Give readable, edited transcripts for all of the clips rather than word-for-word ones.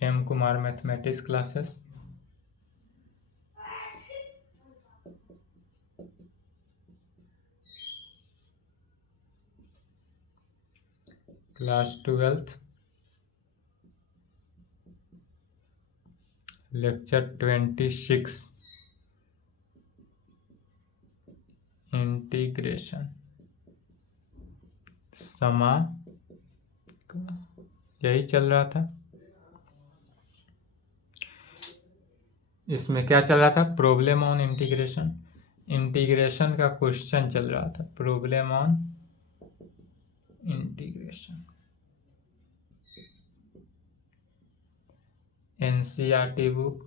M Kumar mathematics classes. Class 12 lecture 26 integration समा, यही चल रहा था। इसमें क्या चल रहा था? प्रॉब्लम ऑन इंटीग्रेशन, इंटीग्रेशन का क्वेश्चन चल रहा था। Problem on integration, NCERT book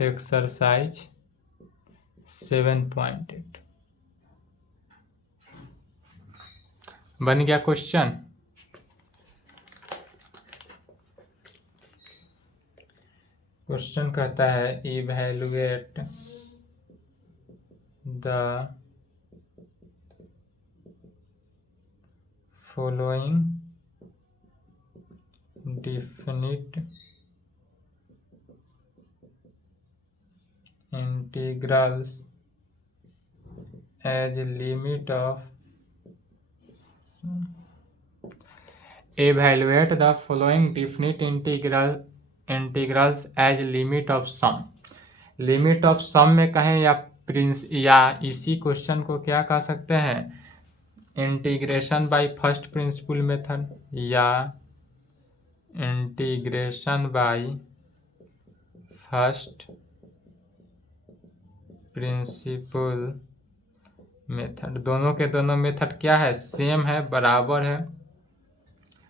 exercise 7.8 बन गया क्वेश्चन। क्वेश्चन कहता है evaluate the following definite integrals as limit of evaluate the following definite integrals as limit of sum। Limit of sum में कहें या इसी क्वेश्चन को क्या कह सकते हैं? Integration by first principle method या integration by first principle method. दोनों के दोनों मेथड क्या है? सेम है, बराबर है।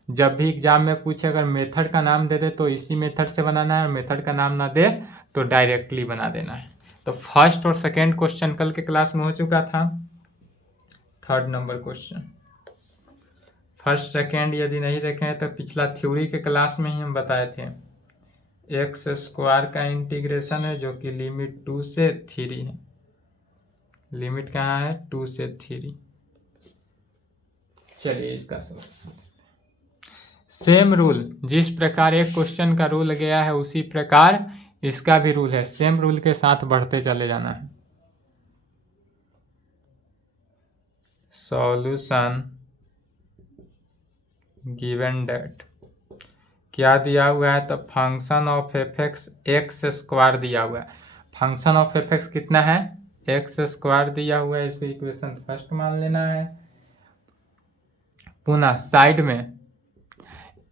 जब भी एग्जाम में पूछे अगर मेथड का नाम दे दे तो इसी मेथड से बनाना है, मेथड का नाम ना दे तो डायरेक्टली बना देना है। तो फर्स्ट और सेकेंड क्वेश्चन कल के क्लास में हो चुका था। Third number question, first second यदि नहीं देखें तो पिछला थ्योरी के क्लास में ही हम बताए थे। एक्स स्क्वायर का इंटीग्रेशन है जो कि लिमिट 2 से 3 है। लिमिट कहाँ है? 2 से 3। चलिए इसका सेम रूल, जिस प्रकार एक क्वेश्चन का रूल गया है उसी प्रकार इसका भी रूल है। सेम रूल के साथ बढ़ते चले जाना है। सॉल्यूशन गिवन दैट क्या दिया हुआ है? तो function of F x square दिया हुआ है। फंक्शन ऑफ एफ कितना है? एक्स स्क्वायर दिया हुआ है। इसको इक्वेशन फर्स्ट मान लेना है। पुनः साइड में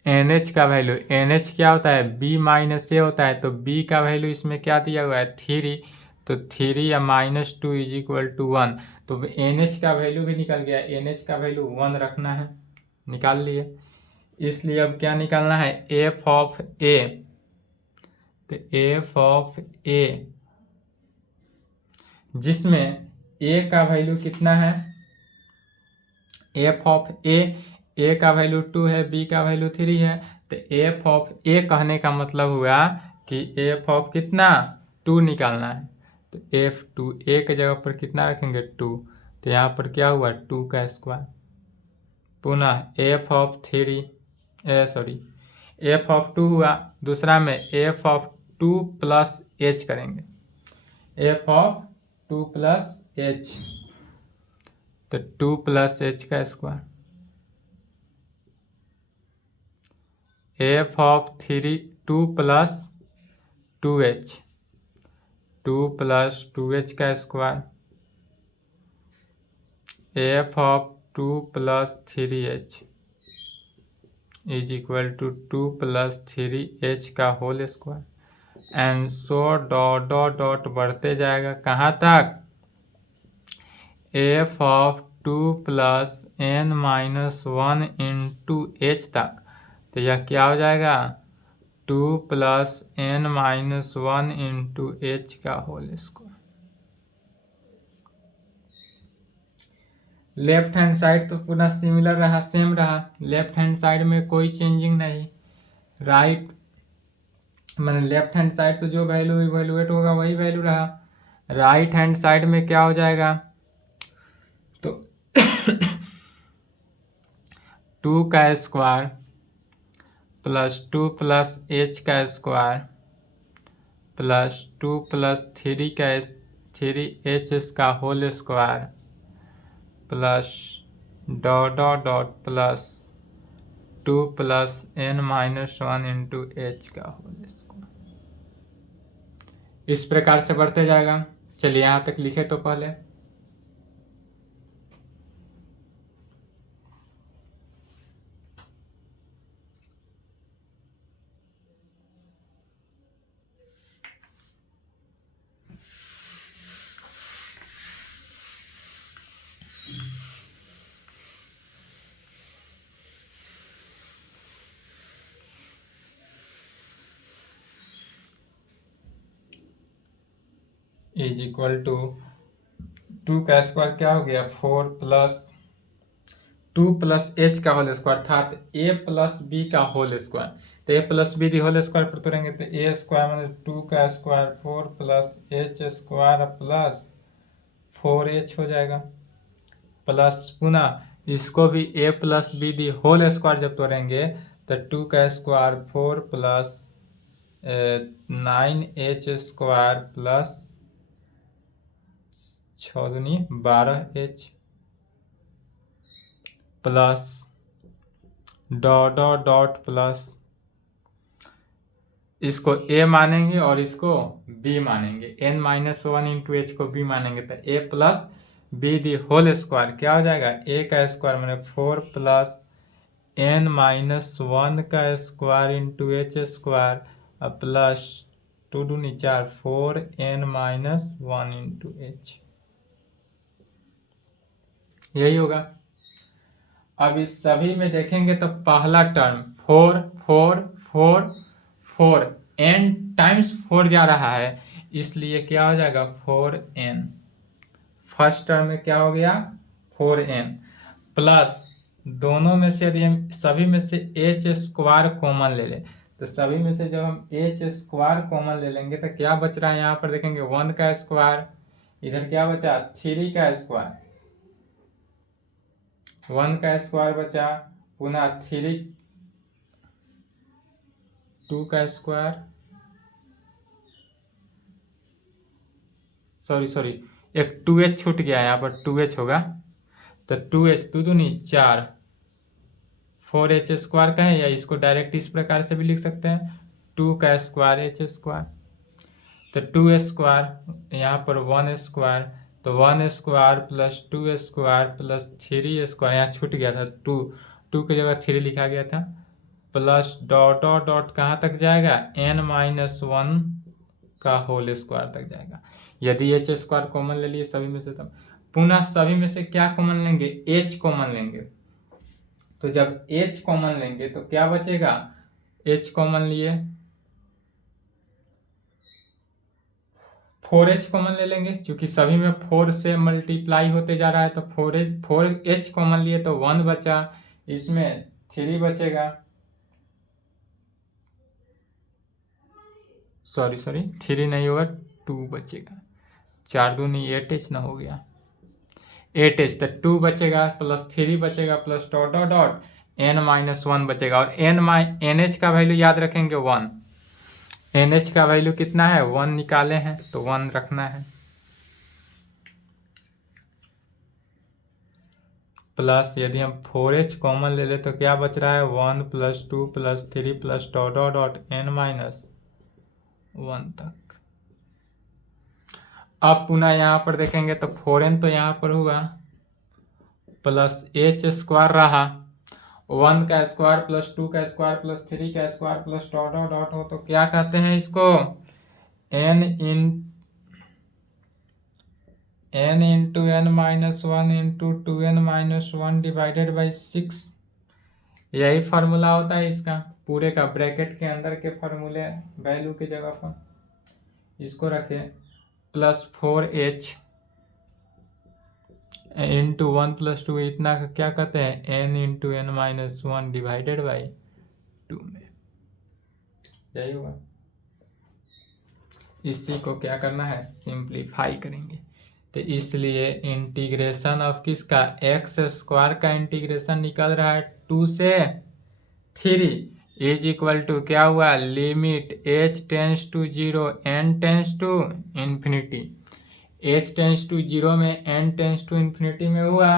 एन एच का वैल्यू, एन एच क्या होता है? बी माइनस ए होता है। तो बी का वैल्यू इसमें क्या दिया हुआ है? 3। तो 3 या -2 = 1। तो एन एच का वैल्यू भी निकल गया। एन एच का वैल्यू 1 रखना है, निकाल लिए। इसलिए अब क्या निकालना है? एफ ऑफ ए। तो एफ ऑफ ए जिसमें ए का वैल्यू कितना है? एफ ऑफ ए का वैल्यू 2 है, बी का वैल्यू 3 है। तो एफ ऑफ ए कहने का मतलब हुआ कि एफ ऑफ कितना? 2 निकालना है। तो एफ 2 ए के जगह पर कितना रखेंगे? 2। तो यहाँ पर क्या हुआ? 2 का स्क्वायर। पुनः एफ ऑफ 3 एफ ऑफ 2 हुआ। दूसरा में एफ ऑफ 2 प्लस एच करेंगे। एफ ऑफ 2 प्लस एच, तो 2 प्लस एच का square. F of 2 plus 2h, 2 plus 2h का square. F of 2 plus 3h = 2 plus 3h का whole square. And so dot dot dot बढ़ते जाएगा कहाँ तक? F of 2 plus n-1 into h तक। तो यह क्या हो जाएगा? 2 प्लस n-1 इंटू h का whole square. Left hand side तो पुनः सिमिलर रहा, सेम रहा। लेफ्ट हैंड साइड में कोई चेंजिंग नहीं। राइट मैंने लेफ्ट हैंड साइड तो जो वैल्यू इवेलुएट होगा वही वैल्यू रहा। राइट हैंड साइड में क्या हो जाएगा? तो 2 का स्क्वायर प्लस 2 प्लस एच का स्क्वायर प्लस 2 प्लस 3 का 3h इसका whole square plus dot dot dot plus 2 plus n minus 1 into H का होल स्क्वायर। इस प्रकार से बढ़ते जाएगा। चलिए यहाँ तक लिखे तो पहले इज इक्वल टू 2 का स्क्वायर क्या हो गया 4 प्लस 2 प्लस एच का होल स्क्वायर अर्थात a प्लस बी का होल स्क्वायर। तो a plus B the whole square पर तोड़ेंगे तो a स्क्वायर मतलब 2 का square 4 plus H square plus 4h हो जाएगा प्लस पुनः इसको भी a plus B the whole square जब तोड़ेंगे तो 2 का square 4 plus 9h square plus 6 दूनी 12h plus dot dot dot plus इसको a मानेंगे और इसको b मानेंगे n माइनस 1 इंटू एच को b मानेंगे तो a plus B the whole square क्या हो जाएगा a का स्क्वायर मैंने 4 प्लस n माइनस 1 का square into H square plus 2 दूनी 4 4n माइनस 1 इंटू एच यही होगा। अब इस सभी में देखेंगे तो पहला टर्म 4 4 4 4 n टाइम्स 4 जा रहा है इसलिए क्या हो जाएगा 4n। फर्स्ट टर्म में क्या हो गया 4n प्लस दोनों में से यदि हम सभी में से h स्क्वायर कॉमन ले लें तो सभी में से जब हम h स्क्वायर कॉमन ले लेंगे तो क्या बच रहा है यहाँ पर देखेंगे 1 का स्क्वायर इधर क्या बचा 3 का स्क्वायर 1 का स्क्वायर बचा पुनः 2 का स्क्वायर सॉरी एक 2h छूट गया यहाँ पर 2h होगा तो 2h 2 दूनी 4 4h स्क्वायर का है या इसको डायरेक्ट इस प्रकार से भी लिख सकते हैं 2 का स्क्वायर h स्क्वायर तो 2 स्क्वायर यहाँ पर 1 स्क्वायर तो 1 square plus 2 square plus 3 square यहाँ छूट गया था 2 की जगह 3 लिखा गया था प्लस डॉट डॉट डॉट कहाँ तक जाएगा n माइनस 1 का होल स्क्वायर तक जाएगा। यदि h स्क्वायर कॉमन ले लिए सभी में से तब पुनः सभी में से क्या कॉमन लेंगे h कॉमन लेंगे तो जब h कॉमन लेंगे तो क्या बचेगा h कॉमन लिए 4h कॉमन ले लेंगे क्योंकि सभी में 4 से मल्टीप्लाई होते जा रहा है तो 4h कॉमन लिए तो 1 बचा इसमें 3 बचेगा सॉरी 3 नहीं होगा 2 बचेगा 4 दूनी 8h ना हो गया 8h तो 2 बचेगा प्लस 3 बचेगा plus dot dot dot n minus 1 बचेगा और nh का वैल्यू याद रखेंगे 1 nh का वैल्यू कितना है 1 निकाले हैं तो 1 रखना है प्लस यदि हम 4h कॉमन ले ले तो क्या बच रहा है 1 plus 2 plus 3 plus dot dot dot n minus 1 तक। अब पुनः यहाँ पर देखेंगे तो 4n तो यहाँ पर हुआ प्लस h स्क्वायर रहा 1 का स्क्वायर प्लस 2 का स्क्वायर प्लस 3 का square plus dot dot dot हो तो क्या कहते हैं इसको n into n minus 1 into 2n minus 1 divided by 6 यही फार्मूला होता है इसका पूरे का ब्रैकेट के अंदर के फार्मूले वैल्यू की जगह पर इसको रखें प्लस 4h इंटू 1 प्लस 2 इतना का क्या कहते हैं n into n minus 1 divided by 2 में यही हुआ। इसी को क्या करना है सिंप्लीफाई करेंगे तो इसलिए इंटीग्रेशन ऑफ किसका, एक्स स्क्वायर का इंटीग्रेशन निकल रहा है 2 से 3 इज इक्वल टू क्या हुआ, limit h tends to 0 n tends to infinity. h tends to 0 में n टेंस टू इन्फिनिटी में हुआ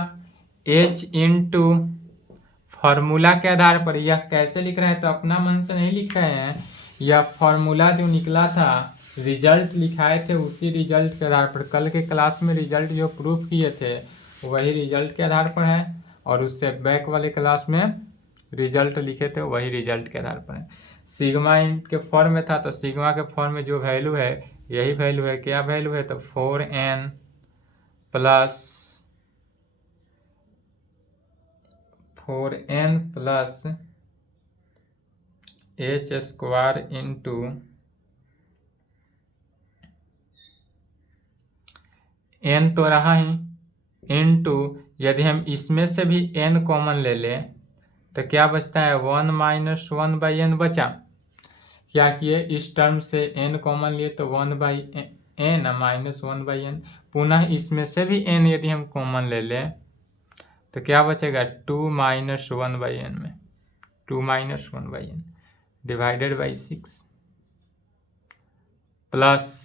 h इंटू फॉर्मूला के आधार पर। यह कैसे लिख रहे हैं, तो अपना मन से नहीं लिख रहे हैं, यह फॉर्मूला जो निकला था, रिजल्ट लिखाए थे, उसी रिजल्ट के आधार पर कल के क्लास में रिजल्ट जो प्रूफ किए थे वही रिजल्ट के आधार पर है, और उससे बैक वाले क्लास में रिजल्ट लिखे थे वही रिजल्ट के आधार पर है। सिग्मा के फॉर्म में था, तो सिग्मा के फॉर्म में जो वैल्यू है यही वैल्यू है। क्या वैल्यू है, तो 4n plus h square into n तो रहा ही, इंटू यदि हम इसमें से भी n कॉमन ले लें तो क्या बचता है, 1 माइनस 1/n बचा। क्या किए, इस टर्म से n कॉमन लिए तो 1/n माइनस 1/n, पुनः इसमें से भी n यदि हम कॉमन ले लें तो क्या बचेगा, 2 माइनस 1/n में 2 minus 1/n divided by 6 plus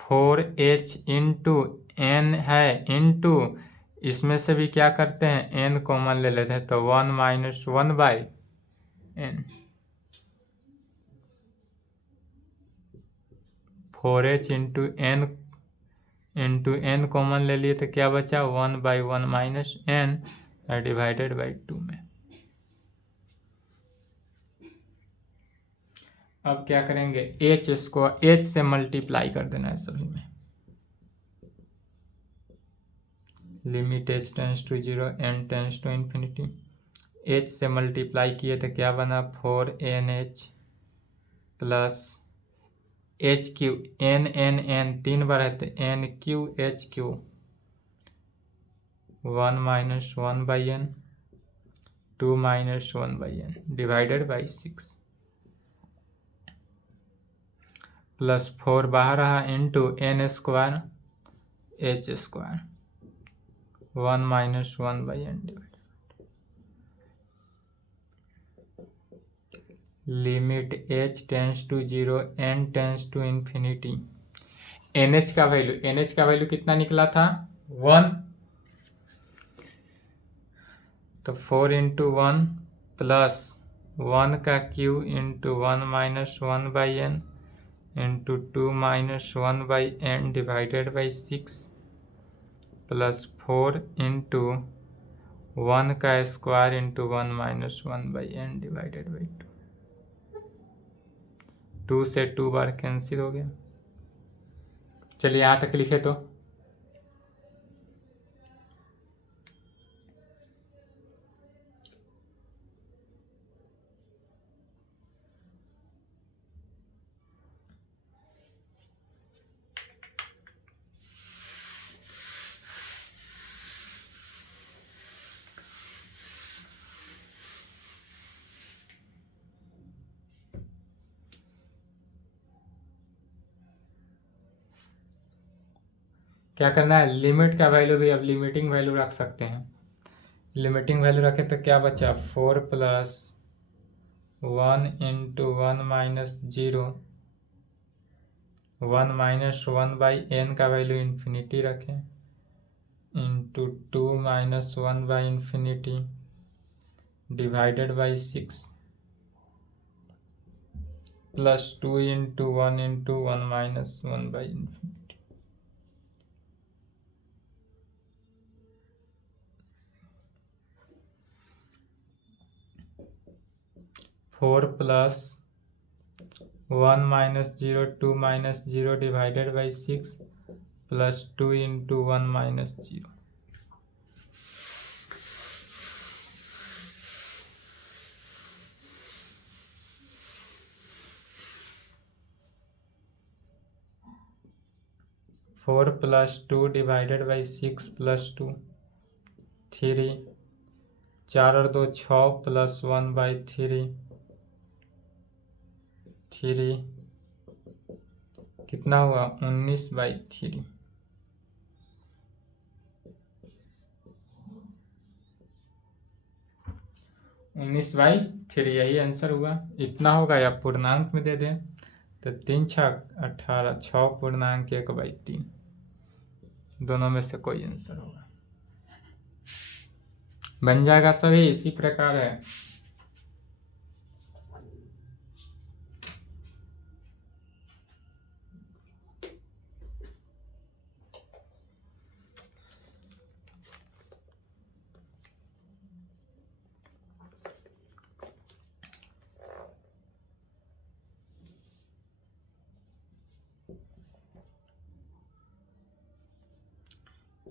4h into n है, इंटू इसमें से भी क्या करते हैं, n कॉमन ले लेते हैं, तो 1 minus 1/n 4h into n common ले लिए तो क्या बचा, 1/1 माइनस n डिवाइडेड बाई 2 में। अब क्या करेंगे, h इसको h से मल्टीप्लाई कर देना है सभी में। Limit h tends to 0 n tends to infinity, h से मल्टीप्लाई किए तो क्या बना, 4nh plus h cube n 3 बार है तो n cube h cube 1 minus 1/n 2 minus 1/n divided by 6 plus 4 बाहर रहा into n square h square 1 minus 1/n divide limit h tends to 0 n tends to infinity. nh का value कितना निकला था, 1, तो 4 इंटू 1 प्लस 1 का Q into 1 minus 1/n into 2 minus 1/n divided by 6 plus 4 into 1 का square into 1 minus 1/n divided by 2 से 2 बार cancel हो गया। चलिए यहाँ तक लिखे तो क्या करना है, लिमिट का वैल्यू भी अब लिमिटिंग वैल्यू रख सकते हैं। लिमिटिंग वैल्यू रखे तो क्या बचा, 4 plus 1 into 1 minus 0 1 minus 1/n का वैल्यू इन्फिनिटी रखें into 2 minus 1/∞ divided by 6 plus 2 into 1 into 1 minus 1/∞। 4 plus 1 minus 0 2 minus 0 divided by 6 plus 2 into 1 minus 0। Four plus 2 divided by 6 plus 2 3 4 और 2 6 प्लस 1/3 3 कितना हुआ 19/3 19/3 यही आंसर हुआ। इतना होगा या पूर्णांक में दे दें तो 3 छक 18, 6.1/3 दोनों में से कोई आंसर होगा, बन जाएगा सभी। इसी प्रकार है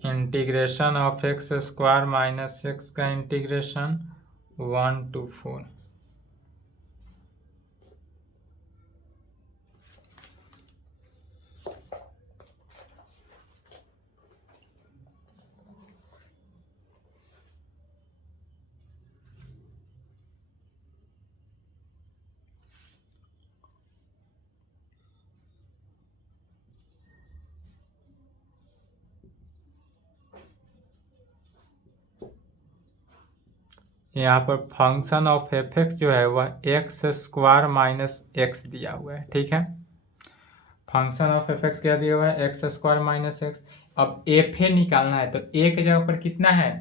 integration of x² minus x का इंटीग्रेशन 1 to 4। यहाँ पर फंक्शन ऑफ एफ एक्स जो है वह x² माइनस एक्स दिया हुआ है, ठीक है। फंक्शन ऑफ एफ एक्स क्या दिया हुआ है, x² माइनस एक्स। अब एफ ए निकालना है तो ए के जगह पर कितना है,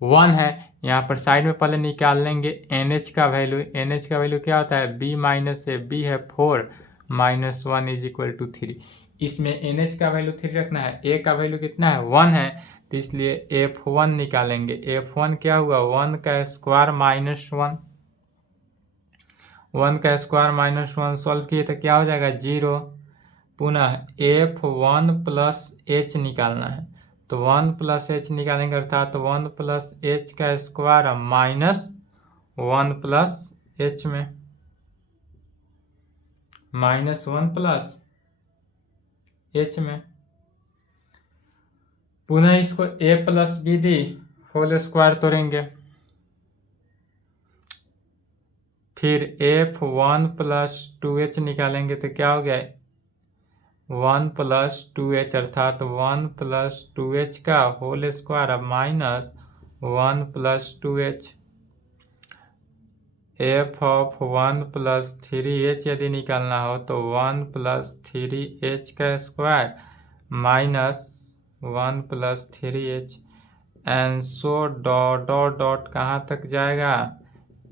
1 है। यहाँ पर साइड में पहले निकाल लेंगे एन एच का वैल्यू। एन एच का वैल्यू क्या होता है, b माइनस ए, b है 4 माइनस 1 इज इक्वल टू 3। इसमें एन एच का वैल्यू 3 रखना है, ए का वैल्यू कितना है 1 है, तो इसलिए f1 निकालेंगे। f1 क्या हुआ, 1 का स्क्वायर माइनस 1, 1 का स्क्वायर माइनस 1 सॉल्व किए तो क्या हो जाएगा 0। पुनः f1 प्लस h निकालना है तो 1 प्लस h निकालेंगे, अर्थात 1 प्लस h का स्क्वायर माइनस 1 प्लस h में माइनस 1 प्लस h में। पुनः इसको a plus B the whole square तोड़ेंगे, फिर f1 प्लस 2h निकालेंगे तो क्या हो गया 1 प्लस 2h, अर्थात 1 प्लस 2h का whole square minus 1 plus 2h। f of 1 plus 3h यदि निकालना हो तो 1 प्लस 3h का square minus 1 plus 3h। And so dot dot dot कहाँ तक जाएगा,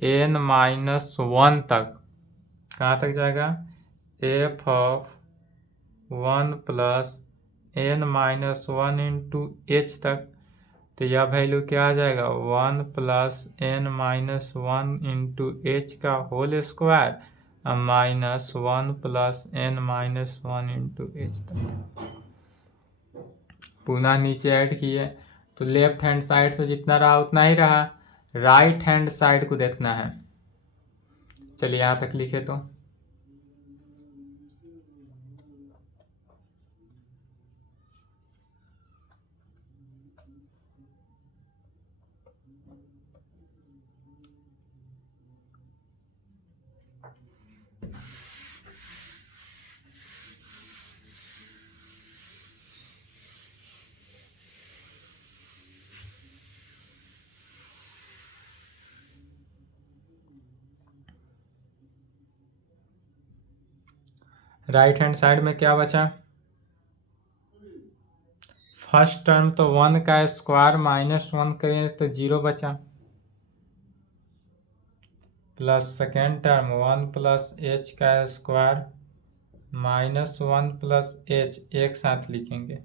n माइनस 1 तक। कहाँ तक जाएगा, f of 1 plus n minus 1 into h तक। तो यह वैल्यू क्या आ जाएगा, 1 plus n minus 1 into H का whole square minus 1 plus n minus 1 into h तक। पुनः नीचे ऐड किए तो लेफ्ट हैंड साइड से जितना रहा उतना ही रहा, राइट हैंड साइड को देखना है। चलिए यहाँ तक लिखे तो राइट हैंड साइड में क्या बचा, फर्स्ट टर्म तो 1 का स्क्वायर माइनस 1 करें तो 0 बचा, plus second term 1 plus H का स्क्वायर माइनस 1 प्लस एच एक साथ लिखेंगे,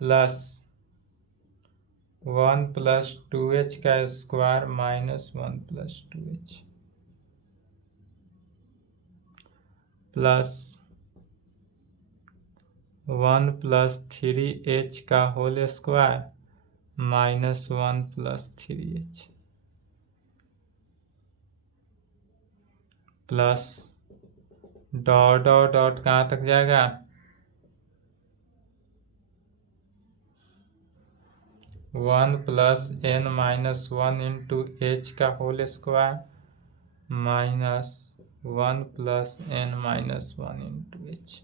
प्लस 1 प्लस 2h का square minus 1 plus 2h, plus 1 plus 3h का whole square minus 1 plus 3h, plus dot dot dot कहाँ तक जाएगा, 1 plus n minus 1 into H का whole square minus 1 plus n minus 1 into h.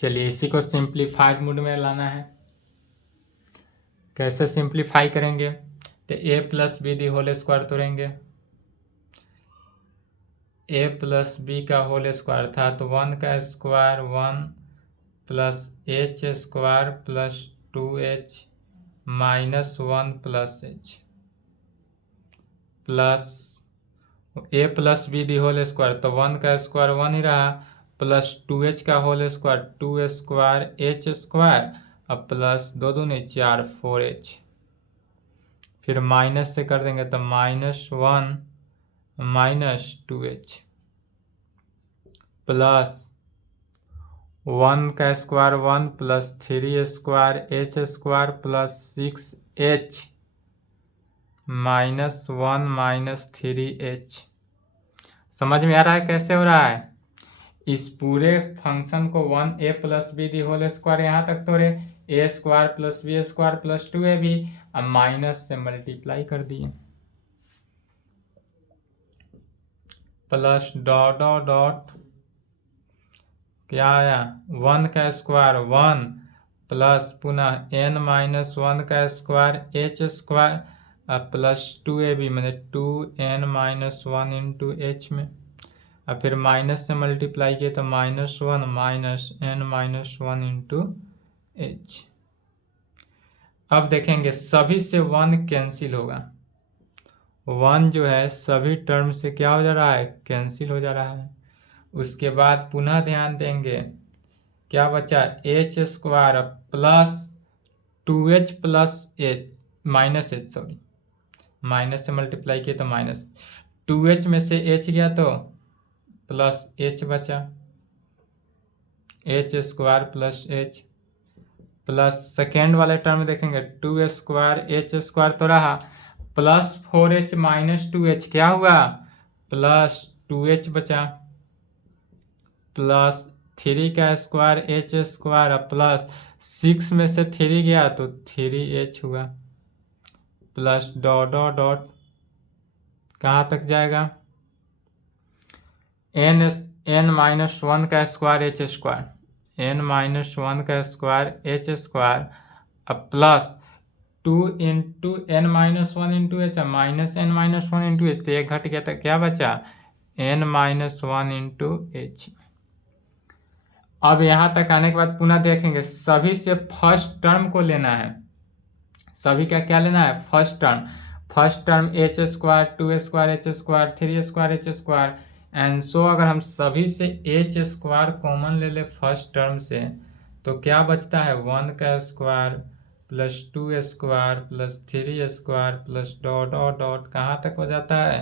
चलिए इसी को simplified mode में लाना है। कैसे सिंप्लीफाई करेंगे? तो a plus B the whole square तोड़ेंगे। ए प्लस बी का होल स्क्वायर था तो 1 का square 1 plus H square plus 2h minus 1 plus h plus a plus B the whole square तो 1 का स्क्वायर 1 ही रहा प्लस 2h का whole square 2 square H square अब प्लस 2 दूनी 4 4h फिर माइनस से कर देंगे तो -1 माइनस 2h प्लस 1 का square 1 plus 3 square H square plus 6h -1 minus 3h। समझ में आ रहा है कैसे हो रहा है? इस पूरे फंक्शन को 1a plus B the whole square यहाँ तक तोड़े a square plus b square plus 2ab अब माइनस से मल्टीप्लाई कर दिए प्लस डॉट डॉट डॉट क्या आया 1 का स्क्वायर 1 प्लस पुनः n माइनस 1 का स्क्वायर एच स्क्वायर अब प्लस 2ab मतलब 2n माइनस 1 इंटू एच में अब फिर माइनस से मल्टीप्लाई किए तो -1 minus n minus 1 into H. अब देखेंगे सभी से 1 कैंसिल होगा 1 जो है सभी टर्म से क्या हो जा रहा है कैंसिल हो जा रहा है। उसके बाद पुनः ध्यान देंगे क्या बचा H square plus 2h plus H minus H sorry minus से मल्टीप्लाई किए तो माइनस 2h में से h गया तो प्लस h बचा H square plus h plus second वाले टर्म देखेंगे 2 स्क्वायर एच स्क्वायर तो रहा प्लस 4h माइनस 2h क्या हुआ प्लस 2h बचा प्लस 3 का स्क्वायर एच स्क्वायर प्लस 6 में से 3 गया तो 3h हुआ प्लस डॉट डॉट डॉट कहाँ तक जाएगा n माइनस 1 का square H square n minus 1 का स्क्वायर एच स्क्वायर अब plus 2 into N minus 1 into H minus n minus 1 into H तो एक घट गया तो क्या बचा n माइनस 1 इंटू एच। अब यहाँ तक आने के बाद पुनः देखेंगे सभी से फर्स्ट टर्म को लेना है। सभी का क्या लेना है first term H square 2 square H square 3 square H square and सो अगर हम सभी से एच स्क्वायर कॉमन ले ले फर्स्ट टर्म से तो क्या बचता है 1 का square plus 2 square plus 3 square plus dot dot dot कहाँ तक हो जाता है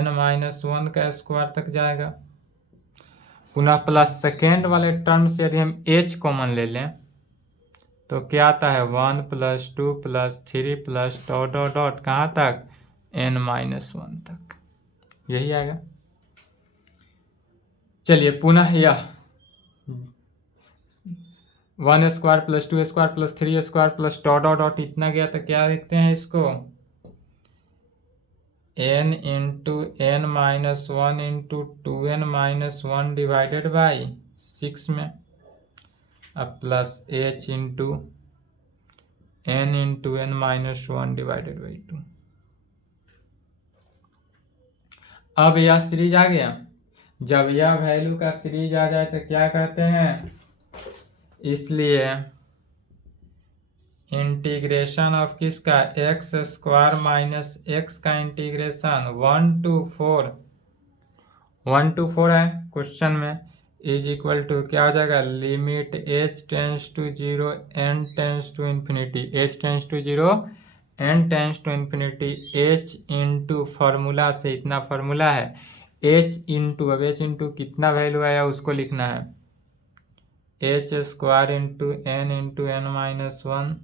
n माइनस 1 का स्क्वायर तक जाएगा। पुनः प्लस सेकेंड वाले टर्म से यदि हम h कॉमन ले लें तो क्या आता है 1 plus 2 plus 3 plus dot dot dot कहाँ तक n माइनस 1 तक यही आएगा। चलिए पुनः यह 1 square plus 2 square plus 3 square plus dot dot dot इतना गया तो क्या देखते हैं इसको n into n minus 1 into 2n minus 1 divided by 6 में अब plus h into n into n minus 1 divided by 2। अब यह सीरीज आ गया। जब यह वैल्यू का सीरीज आ जाए तो क्या कहते हैं इसलिए इंटीग्रेशन ऑफ किसका एक्स स्क्वायर माइनस एक्स का इंटीग्रेशन 1 to 4 है क्वेश्चन में इज इक्वल टू क्या हो जाएगा limit h tends to 0 n tends to infinity h tends to 0 n tends to infinity h into formula से इतना फार्मूला है h इंटू अब h इंटू कितना वैल्यू आया उसको लिखना है h square into n minus 1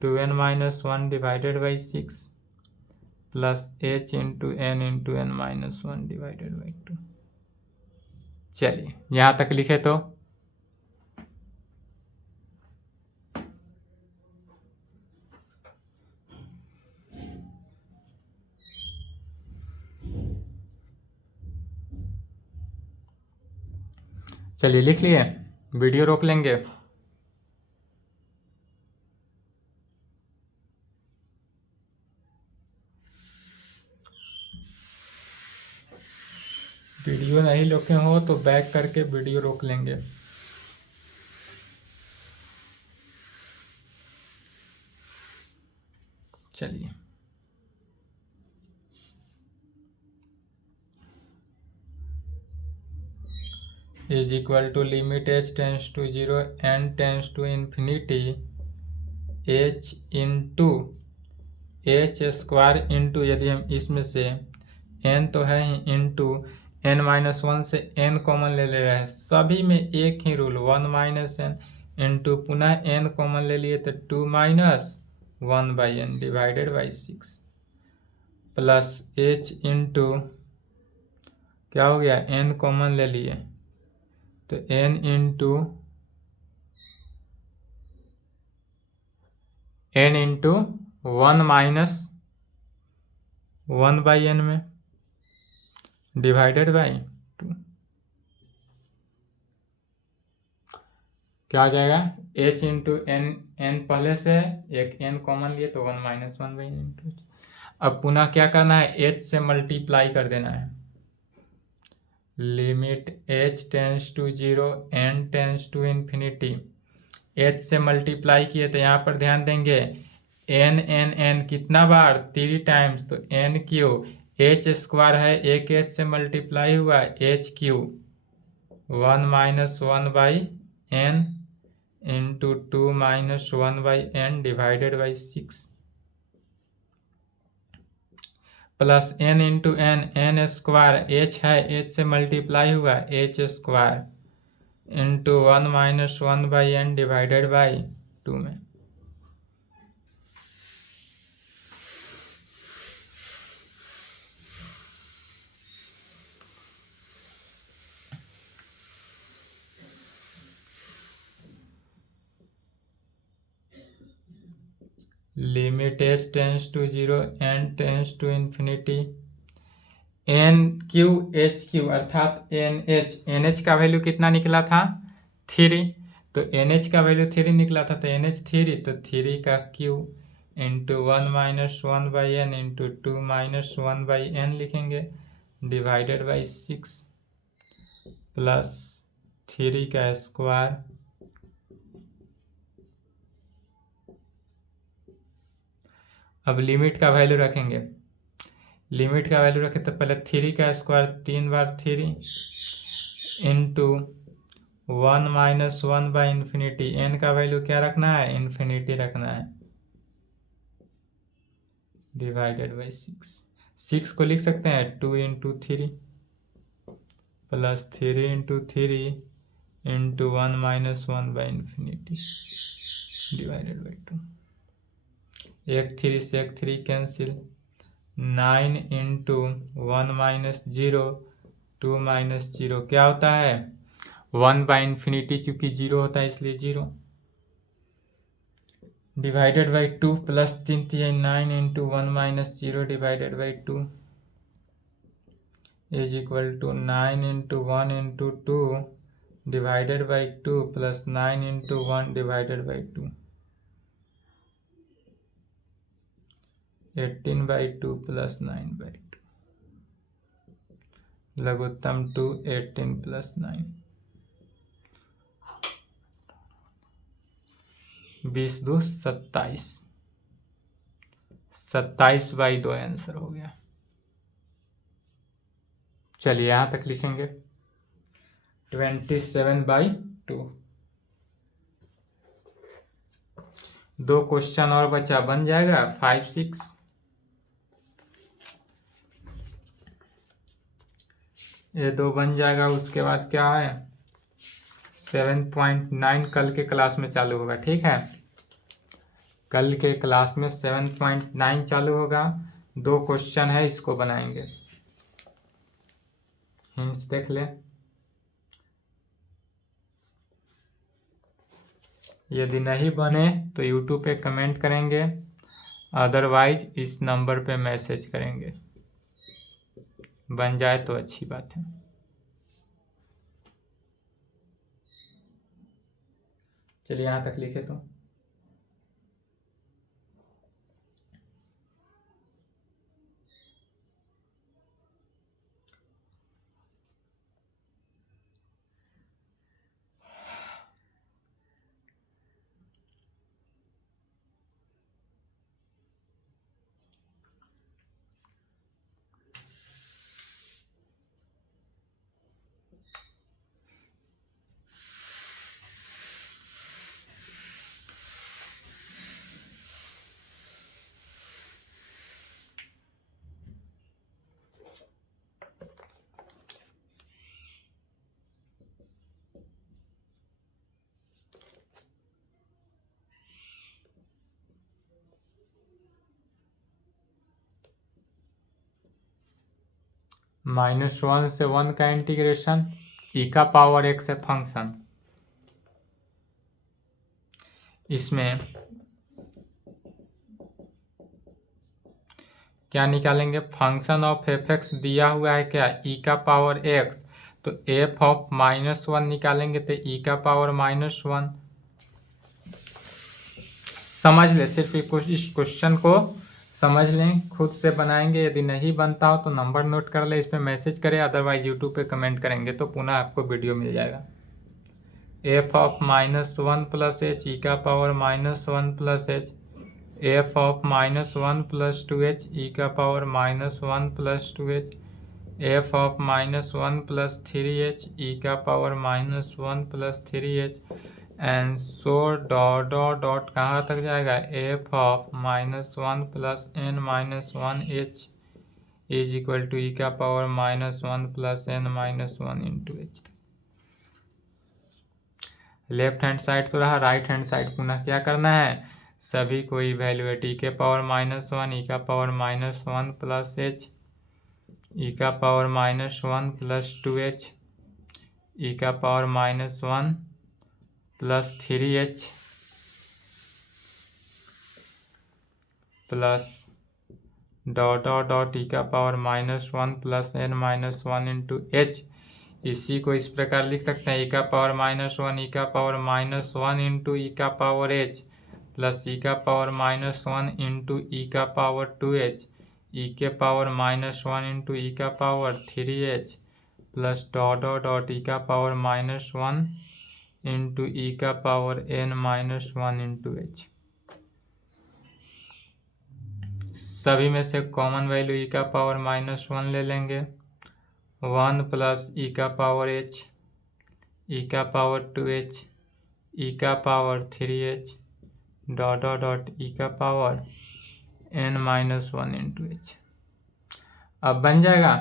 2n minus 1 divided by 6 plus h into n minus 1 divided by 2। चलिए यहाँ तक लिखे तो चलिए लिख लिए वीडियो रोक लेंगे। वीडियो नहीं रोके हो तो बैक करके वीडियो रोक लेंगे। चलिए, is equal to limit h tends to 0 n tends to infinity h into H square into, यदि हम इसमें से n तो है ही, इंटू n-1 से n कॉमन ले रहे हैं, सभी में एक ही रूल 1 माइनस n इंटू पुनः n कॉमन ले लिए तो 2 minus 1/n divided by 6 plus h into क्या हो गया, n कॉमन ले लिए तो n इंटू 1 माइनस 1/n में डिवाइडेड बाई 2 क्या आ जाएगा, h इंटू n पहले से है, एक n कॉमन लिए तो 1 माइनस 1/n इंटू। अब पुनः क्या करना है, h से मल्टीप्लाई कर देना है। Limit h tends to 0 n tends to infinity, h से मल्टीप्लाई किए तो यहाँ पर ध्यान देंगे n कितना बार, 3 टाइम्स, तो n क्यू h स्क्वायर है, एक h से मल्टीप्लाई हुआ h cube 1 minus 1/n into 2 minus 1/n divided by 6 plus n into n square, h है, h से मल्टीप्लाई हुआ h square into 1 minus 1/n divided by 2 में। Limit h tends to 0 n tends to infinity n cube h cube अर्थात nh का value कितना निकला था, 3, तो nh का वैल्यू 3 निकला था तो nh 3, तो 3 का Q into 1 minus 1/n into 2 minus 1/n लिखेंगे डिवाइडेड बाई 6 प्लस 3 का स्क्वायर। अब लिमिट का वैल्यू रखेंगे, लिमिट का वैल्यू रखें तो पहले 3 का स्क्वायर 3 बार 3 इंटू 1 माइनस 1/इन्फिनिटी, n का वैल्यू क्या रखना है, इन्फिनिटी रखना है डिवाइडेड बाई 6 को लिख सकते हैं 2 into 3 plus 3 into 3 into 1 minus 1/इन्फिनिटी डिवाइडेड बाई 2। एक 3 से एक 3 कैंसिल, 9 इंटू 1 माइनस 0 2 माइनस 0 क्या होता है, 1/इन्फिनिटी, चूंकि 0 होता है इसलिए 0 divided by 2 plus 3 9 into 1 minus 0 divided by 2 is equal to 9 into 1 into 2 divided by 2 plus 9 into 1 divided by 2 18/2 plus 9/2 लघुत्तम 2 18 प्लस 9 20 2 27 27/2 आंसर हो गया। चलिए यहां तक लिखेंगे 27/2। 2 क्वेश्चन और बचा, बन जाएगा 5 6। ये 2 बन जाएगा, उसके बाद क्या है 7.9 कल के क्लास में चालू होगा, ठीक है, कल के क्लास में 7.9 चालू होगा। 2 क्वेश्चन है, इसको बनाएंगे, हिंट्स देख ले। यदि नहीं बने तो यूट्यूब पे कमेंट करेंगे, अदरवाइज इस नंबर पे मैसेज करेंगे, बन जाए तो अच्छी बात है। चलिए यहाँ तक लिखे तो -1 से 1 का इंटीग्रेशन ई का पावर x है फंक्शन। इसमें क्या निकालेंगे, फंक्शन ऑफ एफ एक्स दिया हुआ है क्या, ई का पावर x, तो एफ ऑफ -1 निकालेंगे तो ई का पावर -1। समझ ले, सिर्फ इस क्वेश्चन को समझ लें, खुद से बनाएंगे, यदि नहीं बनता हो तो नंबर नोट कर ले, इस पर मैसेज करें, अदरवाइज यूट्यूब पे कमेंट करेंगे तो पुनः आपको वीडियो मिल जाएगा। F of -1 plus h e का power -1 plus h, f of -1 plus 2h e का power -1 plus 2h, f of -1 plus 3h e का power -1 plus 3h, and so dot dot dot कहाँ तक जाएगा, f of -1 plus n-1h is equal to e का power -1 plus n-1 into h. Left hand side तो रहा, right hand side पुनः क्या करना है, सभी को इवैल्यूएट, ई के पावर -1 ई का पावर -1 प्लस एच ई का पावर -1 प्लस 2h ई का power -1 plus 3h plus dot dot dot E का power -1 plus n-1 into H. इसी को इस प्रकार लिख सकते हैं, ई का पावर -1 ई का पावर -1 इंटू ई का पावर h प्लस ई का पावर -1 इंटू ई का पावर 2h ई के पावर -1 इंटू ई का power 3h plus dot dot dot E का पावर -1 इंटू ई का पावर n-1 इंटू एच। सभी में से कॉमन वैल्यू ई का पावर -1 ले लेंगे, 1 प्लस ई का पावर h ई का पावर 2h ई का power 3h dot dot dot E का पावर n-1 इंटू एच। अब बन जाएगा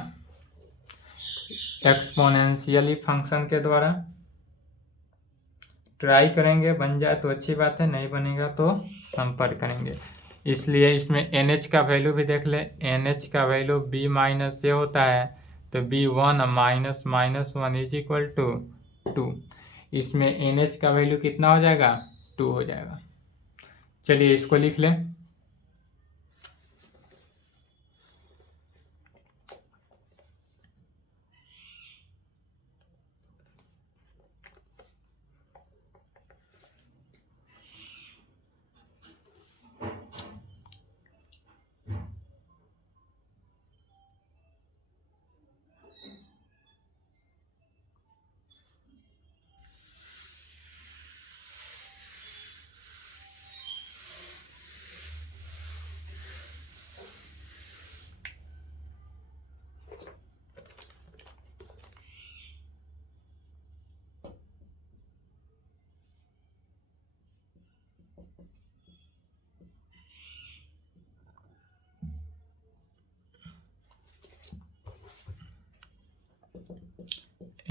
एक्सपोनेंशियली फंक्शन के द्वारा। ट्राई करेंगे, बन जाए तो अच्छी बात है, नहीं बनेगा तो संपर्क करेंगे। इसलिए इसमें NH का वैल्यू भी देख ले, NH का वैल्यू b माइनस ए होता है, तो b1 minus -1 is equal to 2। इसमें NH का वैल्यू कितना हो जाएगा, 2 हो जाएगा। चलिए इसको लिख लें,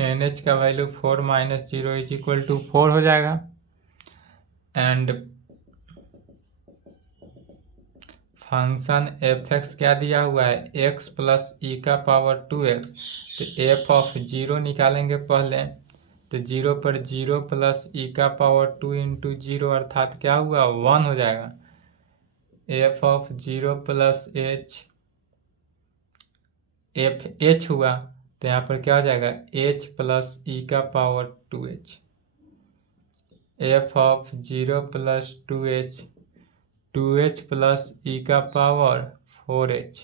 NH का value 4 minus 0 is equal to 4 हो जाएगा। एंड फंक्शन एफ एक्स क्या दिया हुआ है, x प्लस ई का पावर 2x, तो एफ ऑफ 0 निकालेंगे पहले, तो 0 पर 0 प्लस ई का पावर 2 इंटू 0 अर्थात क्या हुआ, 1 हो जाएगा। एफ ऑफ 0 प्लस एच हुआ, तो यहाँ पर क्या हो जाएगा, h प्लस ई का power 2h। F of 0 plus 2h 2h plus e का power 4h,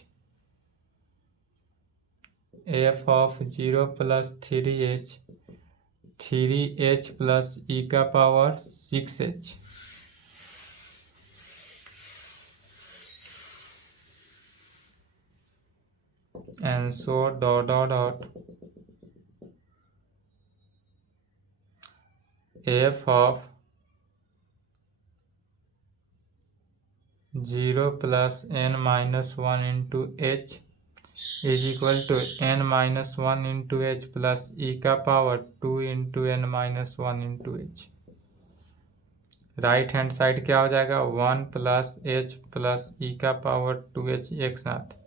f of 0 plus 3h 3h plus e का power 6h, and so dot dot dot f of 0 plus n minus 1 into h is equal to n minus 1 into h plus e का power 2 into n minus 1 into h। Right hand side क्या हो जाएगा, 1 plus h plus e का power 2h एक साथ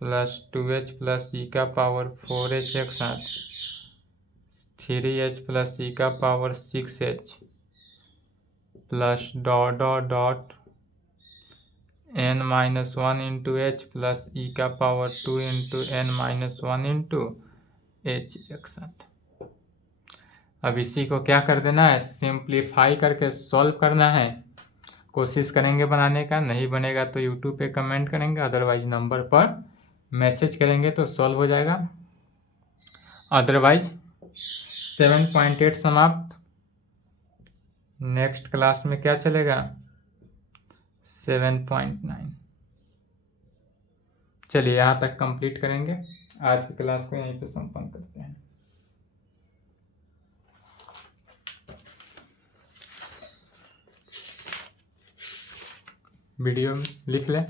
plus 2h plus e का power 4h एक साथ 3h प्लस ई का power 6h plus dot dot dot n minus 1 into h plus e का power 2 into n minus 1 into h एक साथ। अब इसी को क्या कर देना है, सिंप्लीफाई करके सॉल्व करना है। कोशिश करेंगे बनाने का, नहीं बनेगा तो यूट्यूब पे कमेंट करेंगे, अदरवाइज नंबर पर मैसेज करेंगे तो सॉल्व हो जाएगा। अदरवाइज 7.8 समाप्त। नेक्स्ट क्लास में क्या चलेगा, 7.9। चलिए यहाँ तक कंप्लीट करेंगे। आज की क्लास को यहीं पे संपन्न करते हैं। वीडियो लिख लें।